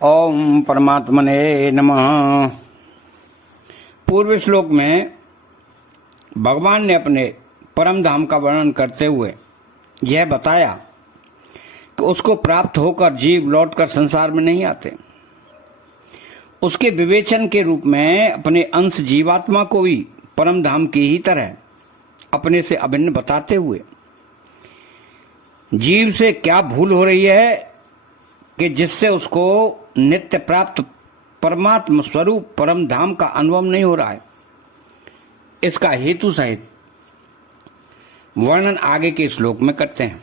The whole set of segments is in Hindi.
ओम परमात्मने नमः। पूर्व श्लोक में भगवान ने अपने परम धाम का वर्णन करते हुए यह बताया कि उसको प्राप्त होकर जीव लौटकर संसार में नहीं आते। उसके विवेचन के रूप में अपने अंश जीवात्मा को भी परम धाम की ही तरह अपने से अभिन्न बताते हुए जीव से क्या भूल हो रही है कि जिससे उसको नित्य प्राप्त परमात्म स्वरूप परम धाम का अनुभव नहीं हो रहा है, इसका हेतु सहित वर्णन आगे के श्लोक में करते हैं।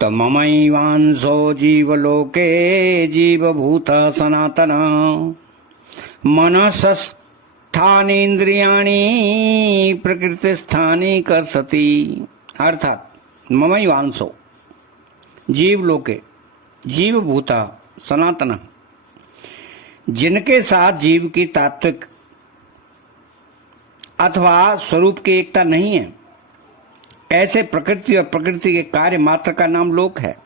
तो ममैवांशो जीवलोके जीवभूत सनातन मनसस्थानि इंद्रियाणि प्रकृति स्थानी कर्षति। अर्थात ममैवांशो जीवलोके जीवभूता सनातन, जिनके साथ जीव की तात्विक अथवा स्वरूप की एकता नहीं है, ऐसे प्रकृति और प्रकृति के कार्य मात्र का नाम लोक है।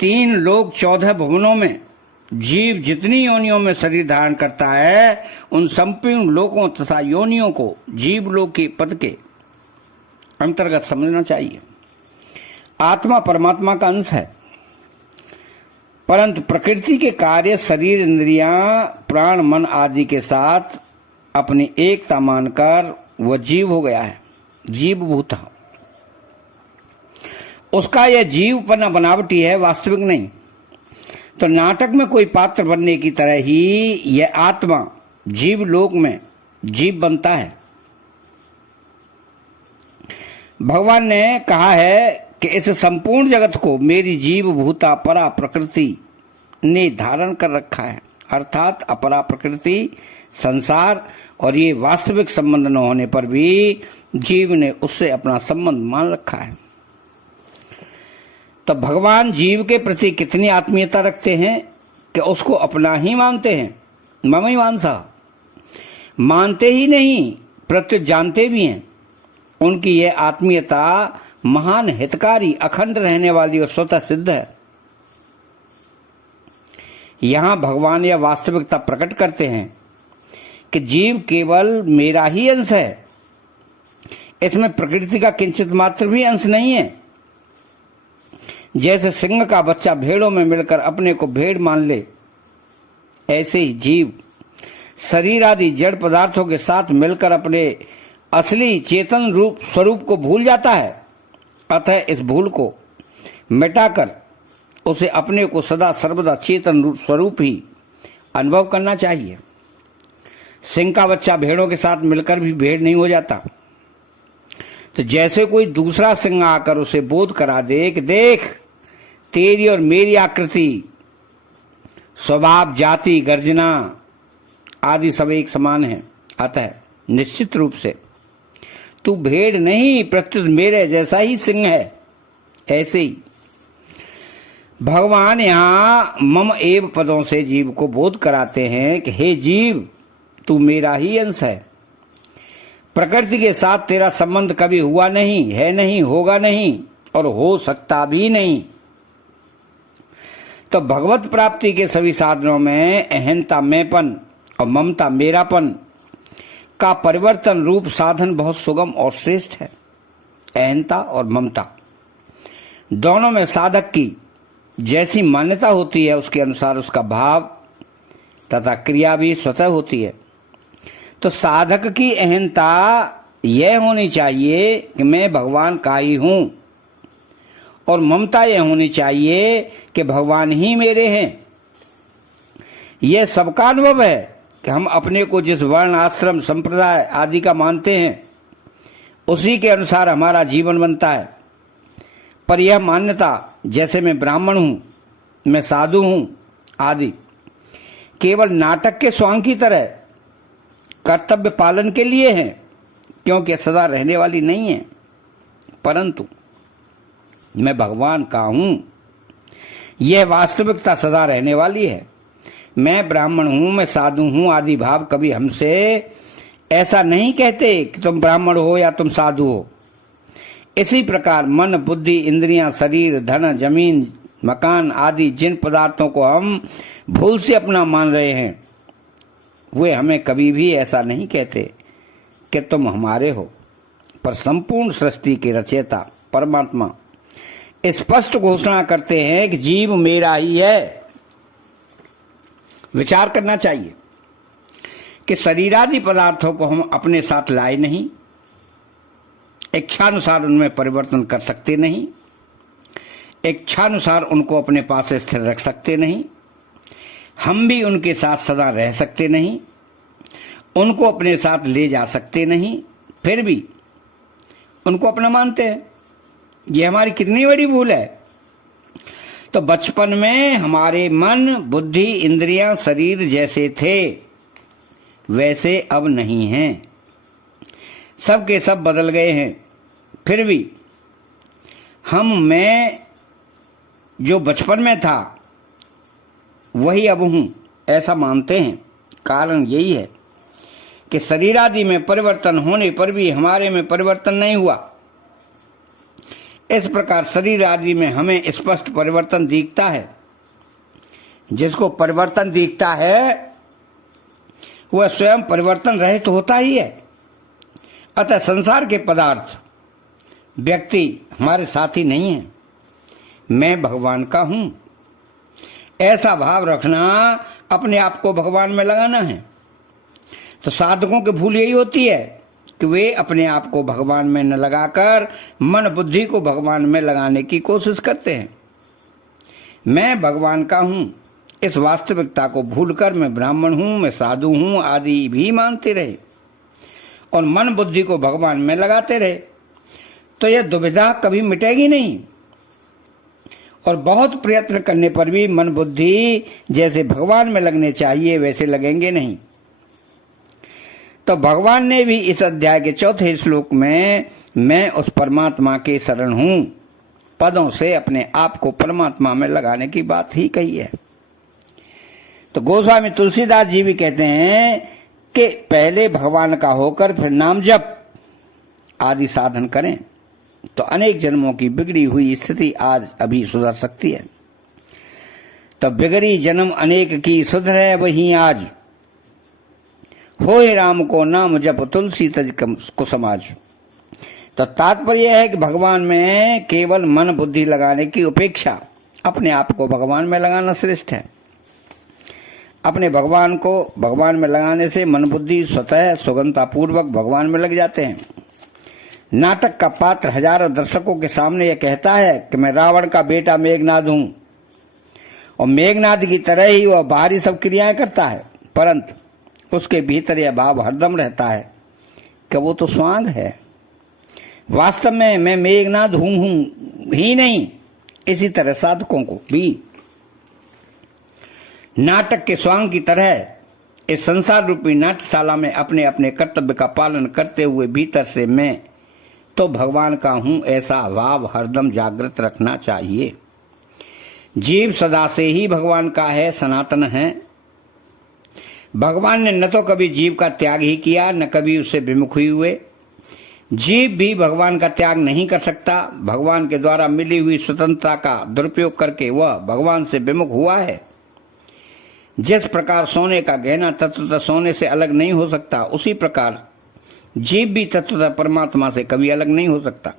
3 लोक 14 भुवनों में जीव जितनी योनियों में शरीर धारण करता है, उन संपूर्ण लोकों तथा योनियों को जीव लोक के पद के अंतर्गत समझना चाहिए। आत्मा परमात्मा का अंश है, परंतु प्रकृति के कार्य शरीर इंद्रियां प्राण मन आदि के साथ अपनी एकता मानकर वह जीव हो गया है, जीवभूत। उसका यह जीवपना बनावटी है, वास्तविक नहीं। तो नाटक में कोई पात्र बनने की तरह ही यह आत्मा जीव लोक में जीव बनता है। भगवान ने कहा है कि इस संपूर्ण जगत को मेरी जीव भूता परा प्रकृति ने धारण कर रखा है, अर्थात अपरा प्रकृति संसार और ये वास्तविक संबंध न होने पर भी जीव ने उससे अपना संबंध मान रखा है। तो भगवान जीव के प्रति कितनी आत्मीयता रखते हैं कि उसको अपना ही मानते हैं। ममैवांशा मानते ही नहीं प्रत्युत जानते भी हैं। उनकी यह आत्मीयता महान हितकारी अखंड रहने वाली और स्वतः सिद्ध है। यहां भगवान यह वास्तविकता प्रकट करते हैं कि जीव केवल मेरा ही अंश है, इसमें प्रकृति का किंचित मात्र भी अंश नहीं है। जैसे सिंह का बच्चा भेड़ों में मिलकर अपने को भेड़ मान ले, ऐसे ही जीव शरीर आदि जड़ पदार्थों के साथ मिलकर अपने असली चेतन रूप स्वरूप को भूल जाता है। अतः इस भूल को मिटाकर उसे अपने को सदा सर्वदा चेतन स्वरूप ही अनुभव करना चाहिए। सिंह का बच्चा भेड़ों के साथ मिलकर भी भेड़ नहीं हो जाता। तो जैसे कोई दूसरा सिंह आकर उसे बोध करा दे कि देख, तेरी और मेरी आकृति, स्वभाव, जाति, गर्जना आदि सब एक समान है, अतः निश्चित रूप से तू भेड़ नहीं प्रत्युत मेरे जैसा ही सिंह है। ऐसे ही भगवान यहां मम एव पदों से जीव को बोध कराते हैं कि हे जीव, तू मेरा ही अंश है। प्रकृति के साथ तेरा संबंध कभी हुआ नहीं, है नहीं, होगा नहीं और हो सकता भी नहीं। तो भगवत प्राप्ति के सभी साधनों में अहंता मैंपन और ममता मेरापन का परिवर्तन रूप साधन बहुत सुगम और श्रेष्ठ है। अहंता और ममता दोनों में साधक की जैसी मान्यता होती है, उसके अनुसार उसका भाव तथा क्रिया भी स्वतः होती है। तो साधक की अहंता यह होनी चाहिए कि मैं भगवान का ही हूं, और ममता यह होनी चाहिए कि भगवान ही मेरे हैं। यह सबका अनुभव है कि हम अपने को जिस वर्ण आश्रम संप्रदाय आदि का मानते हैं, उसी के अनुसार हमारा जीवन बनता है। पर यह मान्यता, जैसे मैं ब्राह्मण हूं, मैं साधु हूं आदि, केवल नाटक के स्वांग की तरह कर्तव्य पालन के लिए है, क्योंकि सदा रहने वाली नहीं है। परंतु मैं भगवान का हूं, यह वास्तविकता सदा रहने वाली है। मैं ब्राह्मण हूं, मैं साधु हूं आदि भाव कभी हमसे ऐसा नहीं कहते कि तुम ब्राह्मण हो या तुम साधु हो। इसी प्रकार मन, बुद्धि, इंद्रियां, शरीर, धन, जमीन, मकान आदि जिन पदार्थों को हम भूल से अपना मान रहे हैं, वे हमें कभी भी ऐसा नहीं कहते कि तुम हमारे हो, पर संपूर्ण सृष्टि के रचयिता परमात्मा स्पष्ट घोषणा करते हैं कि जीव मेरा ही है। विचार करना चाहिए कि शरीरादि पदार्थों को हम अपने साथ लाए नहीं, इच्छानुसार उनमें परिवर्तन कर सकते नहीं, इच्छानुसार उनको अपने पास स्थिर रख सकते नहीं, हम भी उनके साथ सदा रह सकते नहीं, उनको अपने साथ ले जा सकते नहीं, फिर भी उनको अपना मानते हैं। ये हमारी कितनी बड़ी भूल है। तो बचपन में हमारे मन, बुद्धि, इंद्रियां, शरीर जैसे थे वैसे अब नहीं हैं, सब के सब बदल गए हैं। फिर भी मैं जो बचपन में था वही अब हूं, ऐसा मानते हैं। कारण यही है कि शरीर आदि में परिवर्तन होने पर भी हमारे में परिवर्तन नहीं हुआ। इस प्रकार शरीर आदि में हमें स्पष्ट परिवर्तन दिखता है। जिसको परिवर्तन दिखता है वह स्वयं परिवर्तन रहित होता ही है। अतः संसार के पदार्थ, व्यक्ति हमारे साथी नहीं है, मैं भगवान का हूं, ऐसा भाव रखना अपने आप को भगवान में लगाना है। तो साधकों की भूल यही होती है कि वे अपने आप को भगवान में न लगाकर मन बुद्धि को भगवान में लगाने की कोशिश करते हैं। मैं भगवान का हूं, इस वास्तविकता को भूलकर मैं ब्राह्मण हूं, मैं साधु हूं आदि भी मानते रहे और मन बुद्धि को भगवान में लगाते रहे, तो यह दुविधा कभी मिटेगी नहीं। और बहुत प्रयत्न करने पर भी मन बुद्धि जैसे भगवान में लगने चाहिए वैसे लगेंगे नहीं। तो भगवान ने भी इस अध्याय के 4थे श्लोक में मैं उस परमात्मा के शरण हूं पदों से अपने आप को परमात्मा में लगाने की बात ही कही है। तो गोस्वामी तुलसीदास जी भी कहते हैं कि पहले भगवान का होकर फिर नाम जप आदि साधन करें तो अनेक जन्मों की बिगड़ी हुई स्थिति आज अभी सुधर सकती है। तो बिगड़ी जन्म अनेक की सुधरे वही आज, होए राम को नाम जप तुलसी तज को समाज। तो तात्पर्य है कि भगवान में केवल मन बुद्धि लगाने की उपेक्षा अपने आप को भगवान में लगाना श्रेष्ठ है। अपने भगवान को भगवान में लगाने से मन बुद्धि स्वतः सुगमता पूर्वक भगवान में लग जाते हैं। नाटक का पात्र हजारों दर्शकों के सामने यह कहता है कि मैं रावण का बेटा मेघनाद हूं, और मेघनाद की तरह ही वह बाहरी सब क्रियाएं करता है, परंतु उसके भीतर यह भाव हरदम रहता है कि वो तो स्वांग है। वास्तव में मैं मेघनाद हूं ही नहीं। इसी तरह साधकों को भी नाटक के स्वांग की तरह इस संसार रूपी नाट्यशाला में अपने अपने कर्तव्य का पालन करते हुए भीतर से मैं तो भगवान का हूं ऐसा भाव हरदम जागृत रखना चाहिए। जीव सदा से ही भगवान का है, सनातन है। भगवान ने न तो कभी जीव का त्याग ही किया, न कभी उससे विमुख हुए। जीव भी भगवान का त्याग नहीं कर सकता। भगवान के द्वारा मिली हुई स्वतंत्रता का दुरुपयोग करके वह भगवान से विमुख हुआ है। जिस प्रकार सोने का गहना तत्वतः सोने से अलग नहीं हो सकता, उसी प्रकार जीव भी तत्वतः परमात्मा से कभी अलग नहीं हो सकता।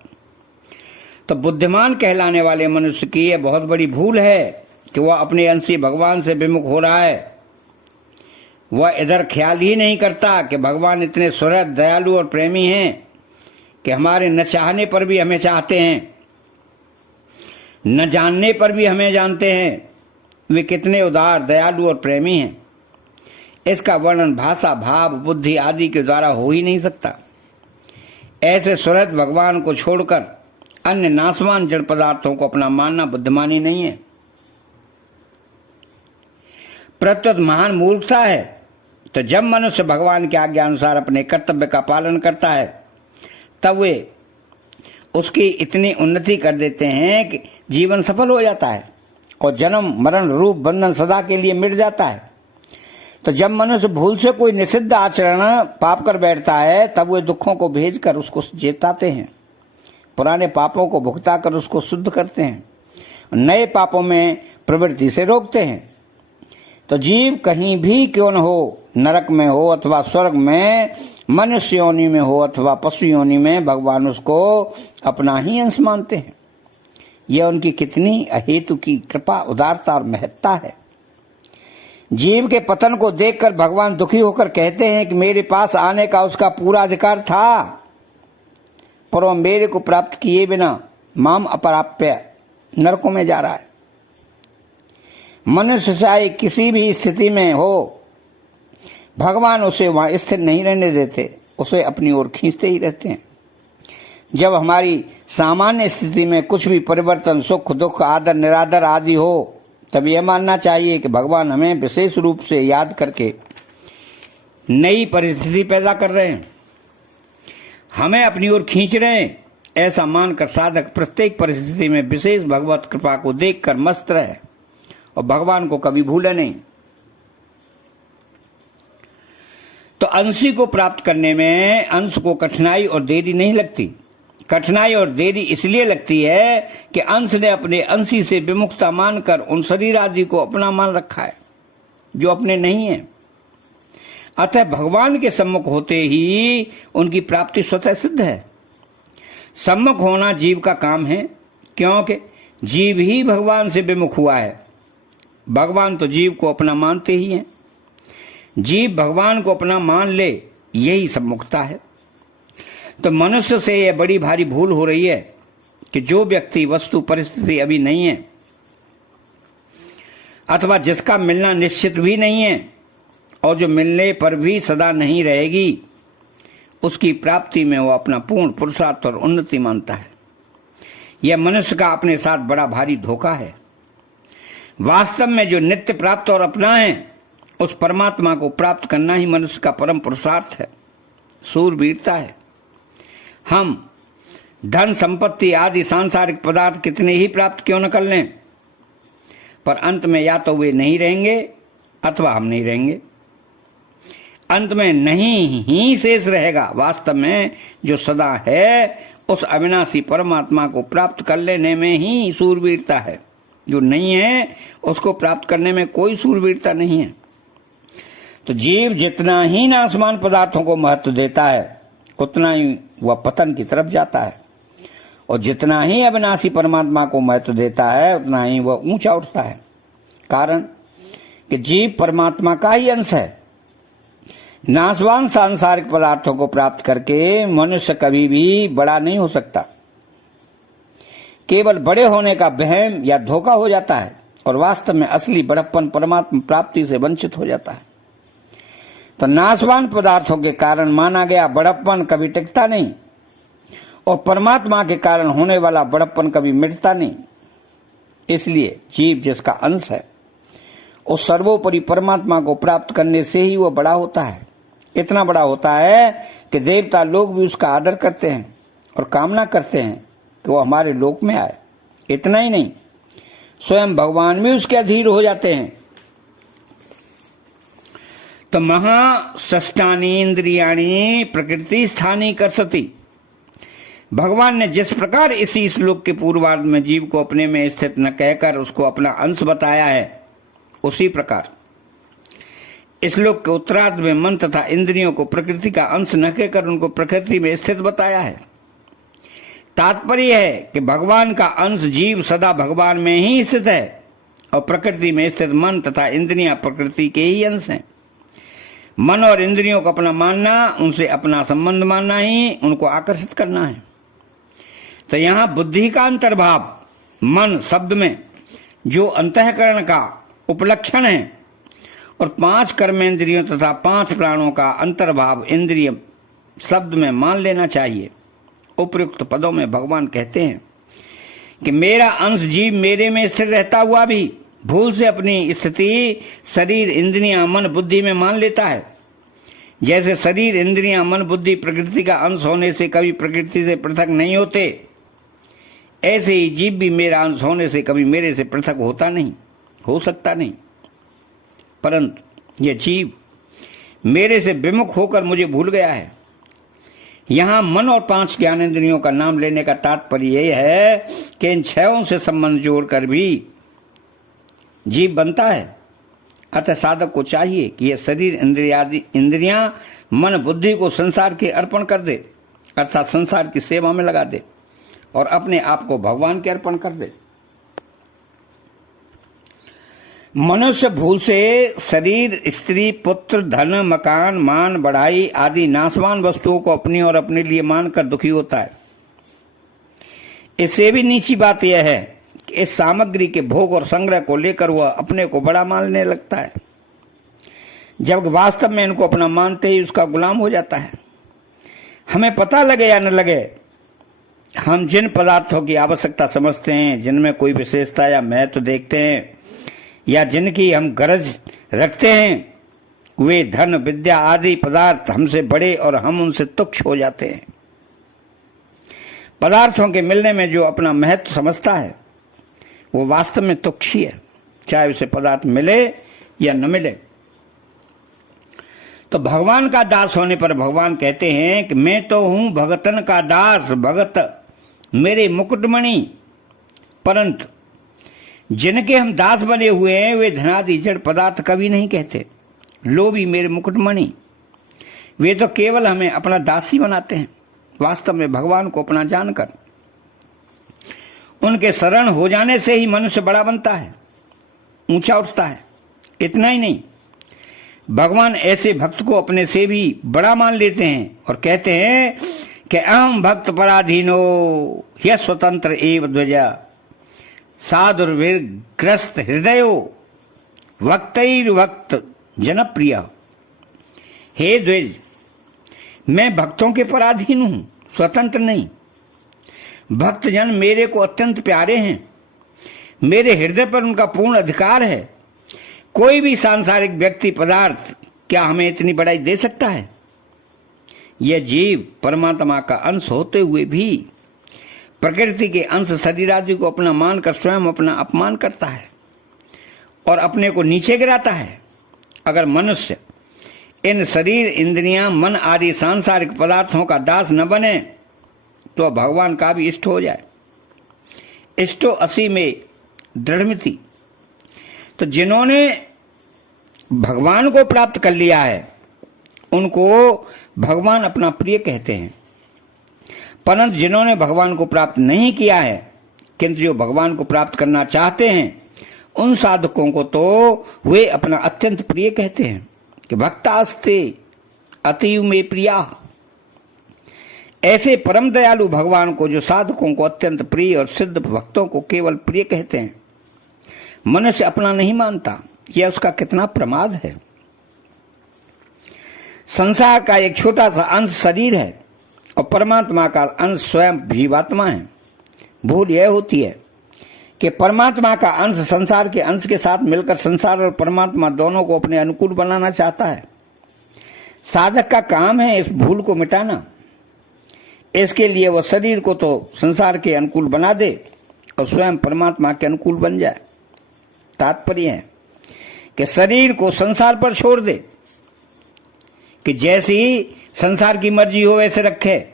तो बुद्धिमान कहलाने वाले मनुष्य की यह बहुत बड़ी भूल है कि वह अपने अंशी भगवान से विमुख हो रहा है। वह इधर ख्याल ही नहीं करता कि भगवान इतने सुहृद, दयालु और प्रेमी हैं कि हमारे न चाहने पर भी हमें चाहते हैं, न जानने पर भी हमें जानते हैं। वे कितने उदार, दयालु और प्रेमी हैं, इसका वर्णन भाषा, भाव, बुद्धि आदि के द्वारा हो ही नहीं सकता। ऐसे सुहृद भगवान को छोड़कर अन्य नाशवान जड़ पदार्थों को अपना मानना बुद्धिमानी नहीं है, प्रत्युत महान मूर्खता है। तो जब मनुष्य भगवान की आज्ञा अनुसार अपने कर्तव्य का पालन करता है तब वे उसकी इतनी उन्नति कर देते हैं कि जीवन सफल हो जाता है और जन्म मरण रूप बंधन सदा के लिए मिट जाता है। तो जब मनुष्य भूल से कोई निषिद्ध आचरण पाप कर बैठता है तब वे दुखों को भेजकर उसको जेताते हैं, पुराने पापों को भुगता कर उसको शुद्ध करते हैं नए पापों में प्रवृत्ति से रोकते हैं। तो जीव कहीं भी क्यों न हो, नरक में हो अथवा स्वर्ग में, मनुष्य योनि में हो अथवा पशु योनि में, भगवान उसको अपना ही अंश मानते हैं। यह उनकी कितनी अहेतु की कृपा, उदारता और महत्ता है। जीव के पतन को देखकर भगवान दुखी होकर कहते हैं कि मेरे पास आने का उसका पूरा अधिकार था, पर वह मेरे को प्राप्त किए बिना माम अपराप्य नरकों में जा रहा है। मनुष्य चाहे किसी भी स्थिति में हो, भगवान उसे वहां स्थिर नहीं रहने देते, उसे अपनी ओर खींचते ही रहते हैं। जब हमारी सामान्य स्थिति में कुछ भी परिवर्तन, सुख दुख, आदर निरादर आदि हो, तब यह मानना चाहिए कि भगवान हमें विशेष रूप से याद करके नई परिस्थिति पैदा कर रहे हैं, हमें अपनी ओर खींच रहे हैं। ऐसा मानकर साधक प्रत्येक परिस्थिति में विशेष भगवत कृपा को देखकर मस्त रहे और भगवान को कभी भूले नहीं। तो अंशी को प्राप्त करने में अंश को कठिनाई और देरी नहीं लगती। कठिनाई और देरी इसलिए लगती है कि अंश ने अपने अंशी से विमुखता मानकर उन शरीर आदि को अपना मान रखा है जो अपने नहीं है। अतः भगवान के सम्मुख होते ही उनकी प्राप्ति स्वतः सिद्ध है। सम्मुख होना जीव का काम है, क्योंकि जीव ही भगवान से विमुख हुआ है। भगवान तो जीव को अपना मानते ही हैं। जीव भगवान को अपना मान ले, यही सम्मुखता है। तो मनुष्य से यह बड़ी भारी भूल हो रही है कि जो व्यक्ति वस्तु परिस्थिति अभी नहीं है अथवा जिसका मिलना निश्चित भी नहीं है और जो मिलने पर भी सदा नहीं रहेगी, उसकी प्राप्ति में वो अपना पूर्ण पुरुषार्थ और उन्नति मानता है। यह मनुष्य का अपने साथ बड़ा भारी धोखा है। वास्तव में जो नित्य प्राप्त और अपना है, उस परमात्मा को प्राप्त करना ही मनुष्य का परम पुरुषार्थ है, शूरवीरता है। हम धन संपत्ति आदि सांसारिक पदार्थ कितने ही प्राप्त क्यों न कर लें, पर अंत में या तो वे नहीं रहेंगे अथवा हम नहीं रहेंगे। अंत में नहीं ही शेष रहेगा। वास्तव में जो सदा है, उस अविनाशी परमात्मा को प्राप्त कर लेने में ही शूरवीरता है। जो नहीं है, उसको प्राप्त करने में कोई शूरवीरता नहीं है। तो जीव जितना ही नाशवान पदार्थों को महत्व देता है, उतना ही वह पतन की तरफ जाता है, और जितना ही अविनाशी परमात्मा को महत्व देता है, उतना ही वह ऊंचा उठता है। कारण कि जीव परमात्मा का ही अंश है। नाशवान सांसारिक पदार्थों को प्राप्त करके मनुष्य कभी भी बड़ा नहीं हो सकता। केवल बड़े होने का वहम या धोखा हो जाता है और वास्तव में असली बड़प्पन परमात्मा प्राप्ति से वंचित हो जाता है। तो नाशवान पदार्थों के कारण माना गया बड़प्पन कभी टिकता नहीं, और परमात्मा के कारण होने वाला बड़प्पन कभी मिटता नहीं। इसलिए जीव जिसका अंश है, उस सर्वोपरि परमात्मा को प्राप्त करने से ही वह बड़ा होता है। इतना बड़ा होता है कि देवता लोग भी उसका आदर करते हैं और कामना करते हैं कि वो हमारे लोक में आए। इतना ही नहीं, स्वयं भगवान भी उसके अधीर हो जाते हैं। तो महाषष्टानि इंद्रियाणि प्रकृति स्थानी करसति। भगवान ने जिस प्रकार इसी श्लोक के पूर्वार्ध में जीव को अपने में स्थित न कहकर उसको अपना अंश बताया है, उसी प्रकार श्लोक के उत्तरार्ध में मन तथा इंद्रियों को प्रकृति का अंश न कहकर उनको प्रकृति में स्थित बताया है। तात्पर्य है कि भगवान का अंश जीव सदा भगवान में ही स्थित है और प्रकृति में स्थित मन तथा इंद्रियां प्रकृति के ही अंश हैं। मन और इंद्रियों को अपना मानना, उनसे अपना संबंध मानना ही उनको आकर्षित करना है। तो यहाँ बुद्धि का अंतर्भाव मन शब्द में जो अंतःकरण का उपलक्षण है और 5 कर्मेंद्रियों तथा 5 प्राणों का अंतर्भाव इंद्रिय शब्द में मान लेना चाहिए। उपयुक्त पदों में भगवान कहते हैं कि मेरा अंश जीव मेरे में स्थिर रहता हुआ भी भूल से अपनी स्थिति शरीर इंद्रियां मन बुद्धि में मान लेता है। जैसे शरीर इंद्रियां मन बुद्धि प्रकृति का अंश होने से कभी प्रकृति से पृथक नहीं होते, ऐसे ही जीव भी मेरा अंश होने से कभी मेरे से पृथक होता नहीं, हो सकता नहीं। परंतु यह जीव मेरे से विमुख होकर मुझे भूल गया है। यहां मन और 5 ज्ञानेंद्रियों का नाम लेने का तात्पर्य यह है कि इन 6 से संबंध जोड़कर भी जीव बनता है। अतः साधक को चाहिए कि यह शरीर इंद्रियां मन बुद्धि को संसार के अर्पण कर दे, अर्थात संसार की सेवा में लगा दे और अपने आप को भगवान के अर्पण कर दे। मनुष्य भूल से शरीर, स्त्री, पुत्र, धन, मकान, मान, बढ़ाई आदि नाशवान वस्तुओं को अपनी और अपने लिए मानकर दुखी होता है। इससे भी नीची बात यह है कि इस सामग्री के भोग और संग्रह को लेकर वह अपने को बड़ा मानने लगता है, जब वास्तव में इनको अपना मानते ही उसका गुलाम हो जाता है। हमें पता लगे या न लगे, हम जिन पदार्थों की आवश्यकता समझते हैं, जिनमें कोई विशेषता या महत्व देखते हैं या जिनकी हम गरज रखते हैं, वे धन, विद्या आदि पदार्थ हमसे बड़े और हम उनसे तुच्छ हो जाते हैं। पदार्थों के मिलने में जो अपना महत्व समझता है वो वास्तव में तुच्छ ही है, चाहे उसे पदार्थ मिले या न मिले। तो भगवान का दास होने पर भगवान कहते हैं कि मैं तो हूं भगतन का दास, भगत मेरे मुकुटमणि। परंतु जिनके हम दास बने हुए हैं वे धनादि जड़ पदार्थ कभी नहीं कहते, लोभी मेरे मुकुटमणि। वे तो केवल हमें अपना दासी बनाते हैं, वास्तव में भगवान को अपना जानकर उनके शरण हो जाने से ही मनुष्य बड़ा बनता है, ऊंचा उठता है। इतना ही नहीं, भगवान ऐसे भक्त को अपने से भी बड़ा मान लेते हैं और कहते हैं कि अहम भक्त पराधीनो ह्य स्वतंत्र एव ध्वजा साधुर्विग्रस्त हृदयो वक्तैर्वक्त जनप्रिय। हे द्विज, मैं भक्तों के पराधीन हूं, स्वतंत्र नहीं। भक्तजन मेरे को अत्यंत प्यारे हैं, मेरे हृदय पर उनका पूर्ण अधिकार है। कोई भी सांसारिक व्यक्ति पदार्थ क्या हमें इतनी बड़ाई दे सकता है? यह जीव परमात्मा का अंश होते हुए भी प्रकृति के अंश शरीर आदि को अपना मानकर स्वयं अपना अपमान करता है और अपने को नीचे गिराता है। अगर मनुष्य इन शरीर, इंद्रियां, मन आदि सांसारिक पदार्थों का दास न बने तो भगवान का भी इष्ट हो जाए। इष्टो असी में दृढ़मिति। तो जिन्होंने भगवान को प्राप्त कर लिया है उनको भगवान अपना प्रिय कहते हैं, परंतु जिन्होंने भगवान को प्राप्त नहीं किया है किंतु जो भगवान को प्राप्त करना चाहते हैं उन साधकों को तो वे अपना अत्यंत प्रिय कहते हैं कि भक्तास्ते अतीव में प्रिया। ऐसे परम दयालु भगवान को जो साधकों को अत्यंत प्रिय और सिद्ध भक्तों को केवल प्रिय कहते हैं, मनुष्य अपना नहीं मानता, यह उसका कितना प्रमाद है। संसार का एक छोटा सा अंश शरीर है और परमात्मा का अंश स्वयं जीवात्मा है। भूल यह होती है कि परमात्मा का अंश संसार के अंश के साथ मिलकर संसार और परमात्मा दोनों को अपने अनुकूल बनाना चाहता है। साधक का काम है इस भूल को मिटाना। इसके लिए वह शरीर को तो संसार के अनुकूल बना दे और स्वयं परमात्मा के अनुकूल बन जाए। तात्पर्य है कि शरीर को संसार पर छोड़ दे कि जैसी संसार की मर्जी हो वैसे रखे,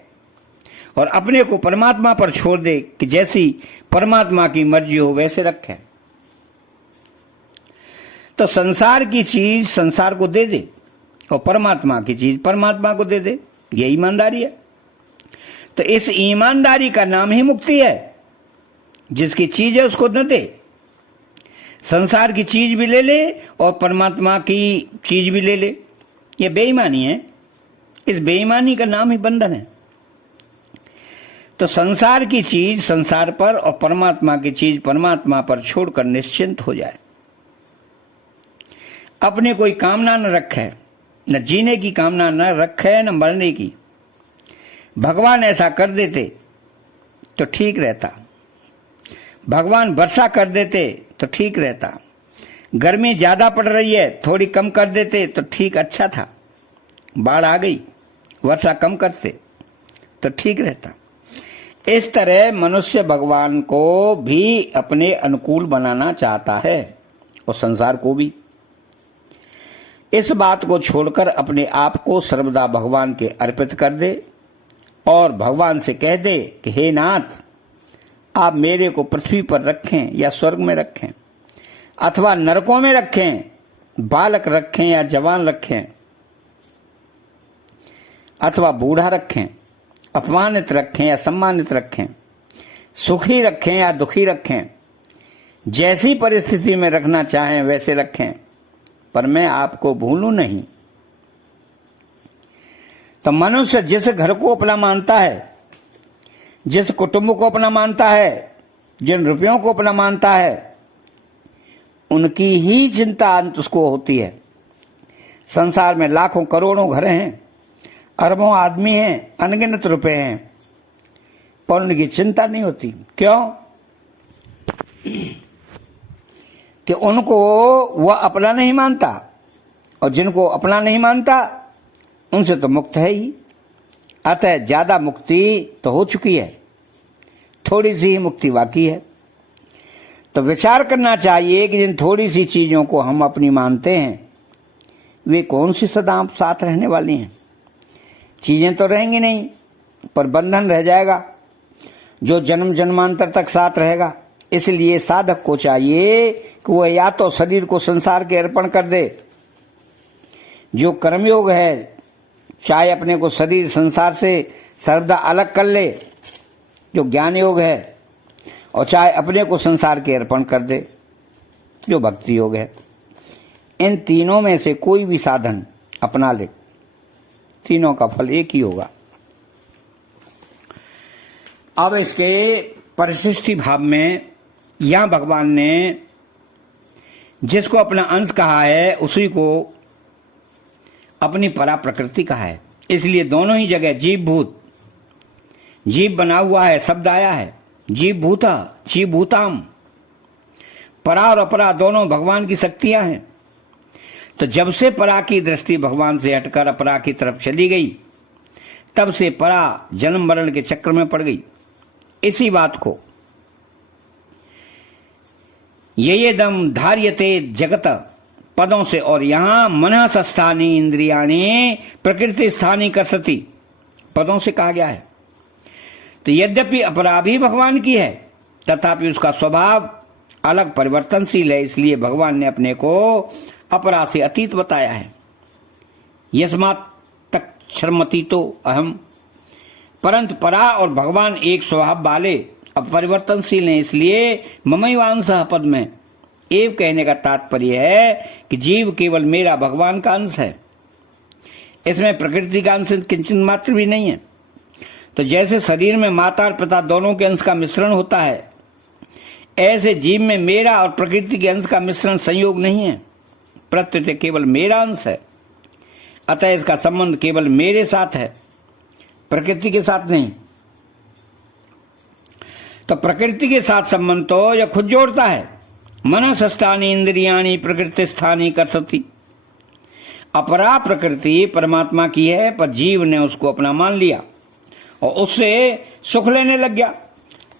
और अपने को परमात्मा पर छोड़ दे कि जैसी परमात्मा की मर्जी हो वैसे रखे। तो संसार की चीज संसार को दे दे और परमात्मा की चीज परमात्मा को दे दे, यह ईमानदारी है। तो इस ईमानदारी का नाम ही मुक्ति है। जिसकी चीज है उसको न दे, संसार की चीज भी ले ले और परमात्मा की चीज भी ले ले, यह बेईमानी है। इस बेईमानी का नाम ही बंधन है। तो संसार की चीज संसार पर और परमात्मा की चीज परमात्मा पर छोड़कर निश्चिंत हो जाए। अपने कोई कामना न रखे, न जीने की कामना न रखे, न मरने की। भगवान ऐसा कर देते तो ठीक रहता, भगवान वर्षा कर देते तो ठीक रहता, गर्मी ज्यादा पड़ रही है थोड़ी कम कर देते तो ठीक अच्छा था, बाढ़ आ गई वर्षा कम करते तो ठीक रहता। इस तरह मनुष्य भगवान को भी अपने अनुकूल बनाना चाहता है और संसार को भी। इस बात को छोड़कर अपने आप को सर्वदा भगवान के अर्पित कर दे और भगवान से कह दे कि हे नाथ, आप मेरे को पृथ्वी पर रखें या स्वर्ग में रखें अथवा नरकों में रखें, बालक रखें या जवान रखें अथवा बूढ़ा रखें, अपमानित रखें या सम्मानित रखें, सुखी रखें या दुखी रखें, जैसी परिस्थिति में रखना चाहें वैसे रखें, पर मैं आपको भूलूं नहीं। तो मनुष्य जिस घर को अपना मानता है, जिस कुटुंब को अपना मानता है, जिन रुपयों को अपना मानता है, उनकी ही चिंता अंत उसको होती है। संसार में लाखों करोड़ों घर हैं, अरबों आदमी हैं, अनगिनत रुपए हैं, पर उनकी चिंता नहीं होती। क्यों? कि उनको वह अपना नहीं मानता, और जिनको अपना नहीं मानता उनसे तो मुक्त है ही। अतः ज्यादा मुक्ति तो हो चुकी है, थोड़ी सी ही मुक्ति बाकी है। तो विचार करना चाहिए कि जिन थोड़ी सी चीजों को हम अपनी मानते हैं, वे कौन सी सदा साथ रहने वाली हैं। चीजें तो रहेंगी नहीं, पर बंधन रह जाएगा जो जन्म जन्मांतर तक साथ रहेगा। इसलिए साधक को चाहिए कि वह या तो शरीर को संसार के अर्पण कर दे, जो कर्मयोग है, चाहे अपने को शरीर संसार से सर्वदा अलग कर ले, जो ज्ञान योग है, और चाहे अपने को संसार के अर्पण कर दे, जो भक्ति योग है। इन तीनों में से कोई भी साधन अपना ले, तीनों का फल एक ही होगा। अब इसके परिशिष्टि भाव में यहां भगवान ने जिसको अपना अंश कहा है, उसी को अपनी परा प्रकृति कहा है। इसलिए दोनों ही जगह जीव भूत, जीव बना हुआ है, शब्द आया है, जीव भूता, जीव भूताम। परा और अपरा दोनों भगवान की शक्तियां हैं। तो जब से परा की दृष्टि भगवान से हटकर अपरा की तरफ चली गई, तब से परा जन्म मरण के चक्र में पड़ गई। इसी बात को ये दम धार्यते जगत पदों से, और यहां मनस स्थानी इंद्रियाणी प्रकृति स्थानी करसती पदों से कहा गया है। तो यद्यपि अपरा भी भगवान की है, तथापि उसका स्वभाव अलग परिवर्तनशील है। इसलिए भगवान ने अपने को अपरा से अतीत बताया है। यस्मात् तक्षरमति तो अहम, परंतु परा और भगवान एक स्वभाव वाले अपरिवर्तनशील हैं। इसलिए ममैवांशः पद में एव कहने का तात्पर्य है कि जीव केवल मेरा भगवान का अंश है, इसमें प्रकृति का अंश किंचित मात्र भी नहीं है। तो जैसे शरीर में माता और पिता दोनों के अंश का मिश्रण होता है, ऐसे जीव में मेरा और प्रकृति के अंश का मिश्रण संयोग नहीं है, प्रत्युत केवल मेरा अंश है। अतः इसका संबंध केवल मेरे साथ है, प्रकृति के साथ नहीं। तो प्रकृति के साथ संबंध तो यह खुद जोड़ता है। मनसष्टानी इंद्रियाणी प्रकृति स्थानी करसती। अपरा प्रकृति परमात्मा की है, पर जीव ने उसको अपना मान लिया और उससे सुख लेने लग गया,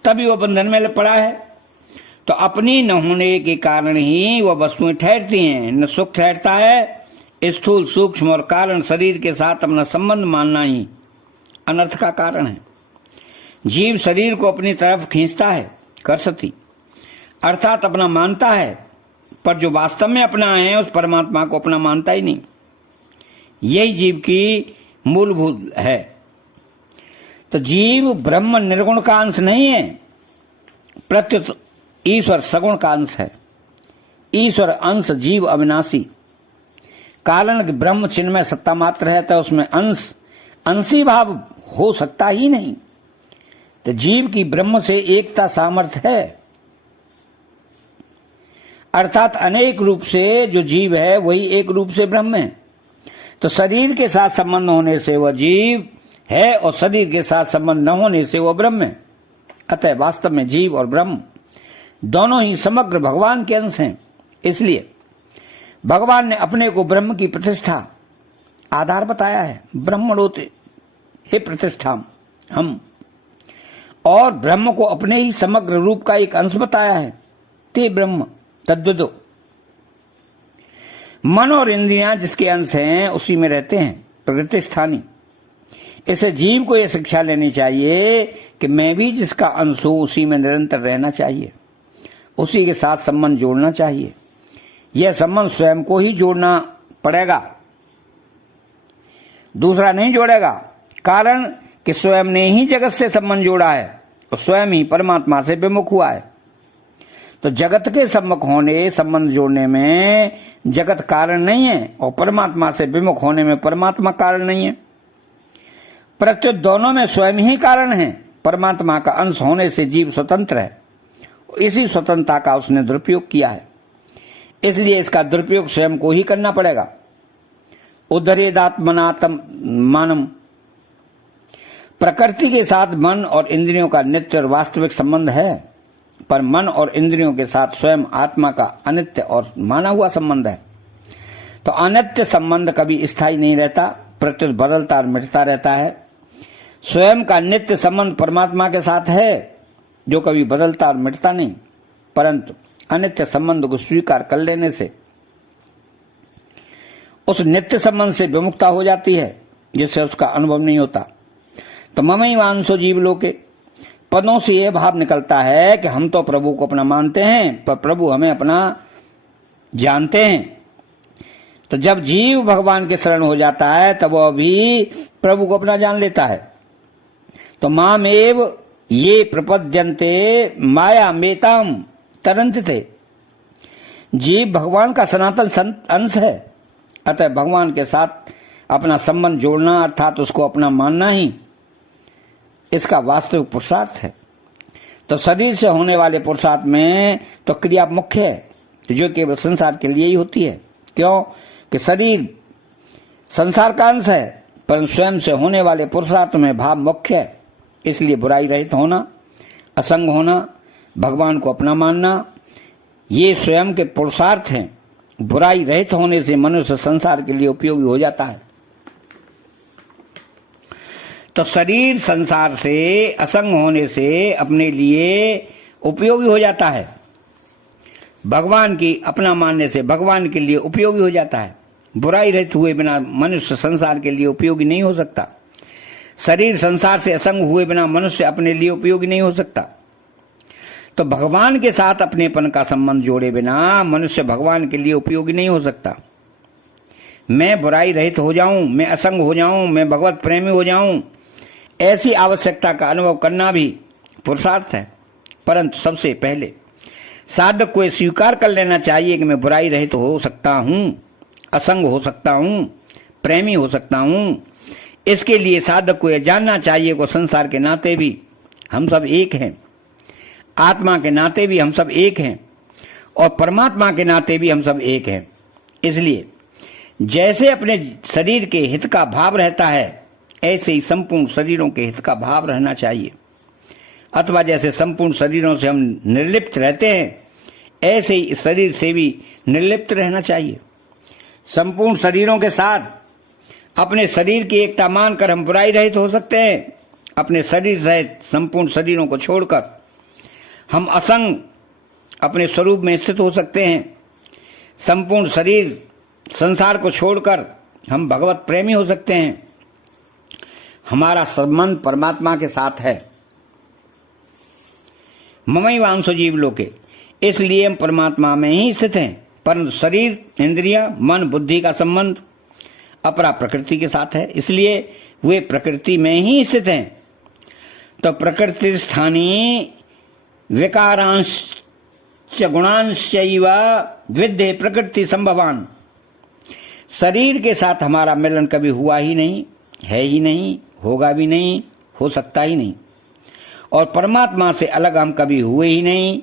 तभी वह बंधन में पड़ा है। तो अपनी न होने के कारण ही वह वस्तुएं ठहरती हैं, न सुख ठहरता है। स्थूल सूक्ष्म और कारण शरीर के साथ अपना संबंध मानना ही अनर्थ का कारण है। जीव शरीर को अपनी तरफ खींचता है, करसती, अर्थात अपना मानता है, पर जो वास्तव में अपना है उस परमात्मा को अपना मानता ही नहीं। यही जीव की मूलभूत है। तो जीव ब्रह्म निर्गुण का अंश नहीं है, प्रत्युत ईश्वर सगुण का अंश है। ईश्वर अंश, जीव अविनाशी। कारण कि ब्रह्म चिन्ह में सत्ता मात्र है, तो उसमें अंशी भाव हो सकता ही नहीं। तो जीव की ब्रह्म से एकता सामर्थ्य है, अर्थात अनेक रूप से जो जीव है वही एक रूप से ब्रह्म है। तो शरीर के साथ संबंध होने से वह जीव है और शरीर के साथ संबंध न होने से वह ब्रह्म है। अतः वास्तव में जीव और ब्रह्म दोनों ही समग्र भगवान के अंश हैं। इसलिए भगवान ने अपने को ब्रह्म की प्रतिष्ठा आधार बताया है। ब्रह्मणोते, हे प्रतिष्ठा हम, और ब्रह्म को अपने ही समग्र रूप का एक अंश बताया है। ते ब्रह्म तद्वदो। मन और इंद्रियां जिसके अंश हैं उसी में रहते हैं, प्रकृति स्थानी। इसे जीव को यह शिक्षा लेनी चाहिए कि मैं भी जिसका अंश हूं उसी में निरंतर रहना चाहिए, उसी के साथ संबंध जोड़ना चाहिए। यह संबंध स्वयं को ही जोड़ना पड़ेगा, दूसरा नहीं जोड़ेगा। कारण कि स्वयं ने ही जगत से संबंध जोड़ा है और स्वयं ही परमात्मा से विमुख हुआ है। तो जगत के सम्मुख होने, संबंध जोड़ने में जगत कारण नहीं है और परमात्मा से विमुख होने में परमात्मा कारण नहीं है। प्रत्युत दोनों में स्वयं ही कारण है। परमात्मा का अंश होने से जीव स्वतंत्र है, इसी स्वतंत्रता का उसने दुरुपयोग किया है, इसलिए इसका दुरुपयोग स्वयं को ही करना पड़ेगा। उद्धरेदात्मनात्म मानम। प्रकृति के साथ मन और इंद्रियों का नित्य और वास्तविक संबंध है, पर मन और इंद्रियों के साथ स्वयं आत्मा का अनित्य और माना हुआ संबंध है। तो अनित्य संबंध कभी स्थायी नहीं रहता, प्रत्युत बदलता और मिटता रहता है। स्वयं का नित्य संबंध परमात्मा के साथ है, जो कभी बदलता और मिटता नहीं, परंतु अनित्य संबंध को स्वीकार कर लेने से उस नित्य संबंध से विमुक्ता हो जाती है, जिससे उसका अनुभव नहीं होता। तो ममई वांसो जीवलोके पदों से यह भाव निकलता है कि हम तो प्रभु को अपना मानते हैं, पर प्रभु हमें अपना जानते हैं। तो जब जीव भगवान के शरण हो जाता है तब वह भी प्रभु को अपना जान लेता है। तो मामेव ये प्रपद्यन्ते माया मेताम तरन्ते। जीव भगवान का सनातन अंश है, अतः भगवान के साथ अपना संबंध जोड़ना अर्थात उसको अपना मानना ही इसका वास्तविक पुरुषार्थ है। तो शरीर से होने वाले पुरुषार्थ में तो क्रिया मुख्य है, जो केवल संसार के लिए ही होती है। क्यों कि शरीर संसार का अंश है, परंतु स्वयं से होने वाले पुरुषार्थ में भाव मुख्य है। इसलिए बुराई रहित होना, असंग होना, भगवान को अपना मानना, ये स्वयं के पुरुषार्थ हैं। बुराई रहित होने से मनुष्य संसार के लिए उपयोगी हो जाता है। तो शरीर संसार से असंग होने से अपने लिए उपयोगी हो जाता है, भगवान की अपना मानने से भगवान के लिए उपयोगी हो जाता है। बुराई रहित हुए बिना मनुष्य संसार के लिए उपयोगी नहीं हो सकता। शरीर संसार से असंग हुए बिना मनुष्य अपने लिए उपयोगी नहीं हो सकता। तो भगवान के साथ अपनेपन का संबंध जोड़े बिना मनुष्य भगवान के लिए उपयोगी नहीं हो सकता। मैं बुराई रहित हो जाऊं, मैं असंग हो जाऊं, मैं भगवत प्रेमी हो जाऊं, ऐसी आवश्यकता का अनुभव करना भी पुरुषार्थ है। परंतु सबसे पहले साधक को स्वीकार कर लेना चाहिए कि मैं बुराई रहित हो सकता हूं, असंग हो सकता हूं, प्रेमी हो सकता हूं। इसके लिए साधक को यह जानना चाहिए कि संसार के नाते भी हम सब एक हैं, आत्मा के नाते भी हम सब एक हैं और परमात्मा के नाते भी हम सब एक हैं। इसलिए जैसे अपने शरीर के हित का भाव रहता है, ऐसे ही संपूर्ण शरीरों के हित का भाव रहना चाहिए। अथवा जैसे संपूर्ण शरीरों से हम निर्लिप्त रहते हैं, ऐसे ही शरीर से भी निर्लिप्त रहना चाहिए। संपूर्ण शरीरों के साथ अपने शरीर की एकता मानकर हम बुराई रहित हो सकते हैं। अपने शरीर सहित संपूर्ण शरीरों को छोड़कर हम असंग अपने स्वरूप में स्थित हो सकते हैं। संपूर्ण शरीर संसार को छोड़कर हम भगवत प्रेमी हो सकते हैं। हमारा संबंध परमात्मा के साथ है। ममई वांसो जीवलोके, इसलिए हम परमात्मा में ही स्थित हैं। परंतु शरीर, इंद्रियां, मन, बुद्धि का संबंध अपरा प्रकृति के साथ है, इसलिए वे प्रकृति में ही स्थित हैं। तो प्रकृति स्थानीय विकारांश गुणांशैव विद्ये प्रकृति संभवान। शरीर के साथ हमारा मिलन कभी हुआ ही नहीं, है ही नहीं, होगा भी नहीं, हो सकता ही नहीं। और परमात्मा से अलग हम कभी हुए ही नहीं,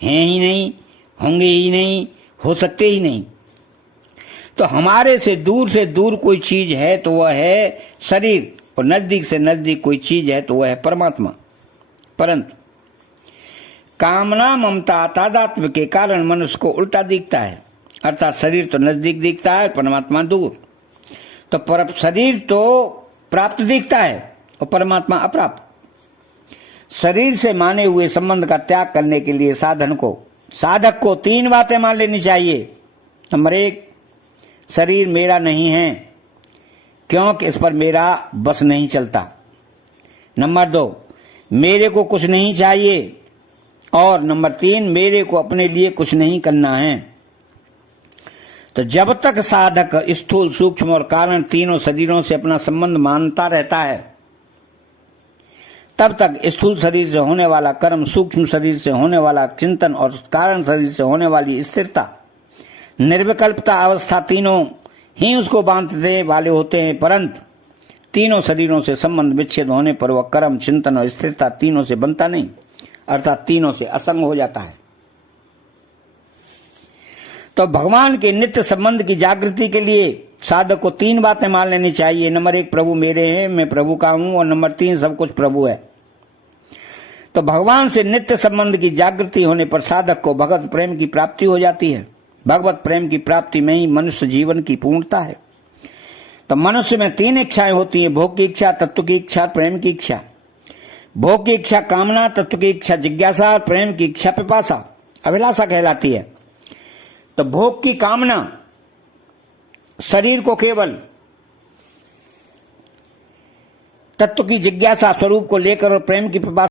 हैं ही नहीं, होंगे ही नहीं, हो सकते ही नहीं। तो हमारे से दूर कोई चीज है तो वह है शरीर, और नजदीक से नजदीक कोई चीज है तो वह है परमात्मा। परंतु कामना, ममता, तादात्म्य के कारण मनुष्य को उल्टा दिखता है, अर्थात शरीर तो नजदीक दिखता है, परमात्मा दूर। तो शरीर तो प्राप्त दिखता है और परमात्मा अप्राप्त। शरीर से माने हुए संबंध का त्याग करने के लिए साधक को 3 बातें मान लेनी चाहिए। नंबर 1, शरीर मेरा नहीं है, क्योंकि इस पर मेरा बस नहीं चलता। नंबर 2, मेरे को कुछ नहीं चाहिए। और नंबर 3, मेरे को अपने लिए कुछ नहीं करना है। तो जब तक साधक स्थूल, सूक्ष्म और कारण तीनों शरीरों से अपना संबंध मानता रहता है, तब तक स्थूल शरीर से होने वाला कर्म, सूक्ष्म शरीर से होने वाला चिंतन और कारण शरीर से होने वाली स्थिरता, निर्विकल्पता अवस्था, तीनों ही उसको बांधने वाले होते हैं। परंतु तीनों शरीरों से संबंध विच्छेद होने पर वह कर्म, चिंतन और स्थिरता तीनों से बनता नहीं, अर्थात तीनों से असंग हो जाता है। तो भगवान के नित्य संबंध की जागृति के लिए साधक को 3 बातें मान लेनी चाहिए। नंबर 1, प्रभु मेरे हैं, मैं प्रभु का हूं। और नंबर 3, सब कुछ प्रभु है। तो भगवान से नित्य संबंध की जागृति होने पर साधक को भगवत प्रेम की प्राप्ति हो जाती है। भगवत प्रेम की प्राप्ति में ही मनुष्य जीवन की पूर्णता है। तो मनुष्य में 3 इच्छाएं होती हैं: भोग की इच्छा, तत्व की इच्छा, प्रेम की इच्छा। भोग की इच्छा कामना, तत्व की इच्छा जिज्ञासा, प्रेम की इच्छा पिपासा, अभिलाषा कहलाती है। तो भोग की कामना शरीर को केवल, तत्व की जिज्ञासा स्वरूप को लेकर, और प्रेम की पिपासा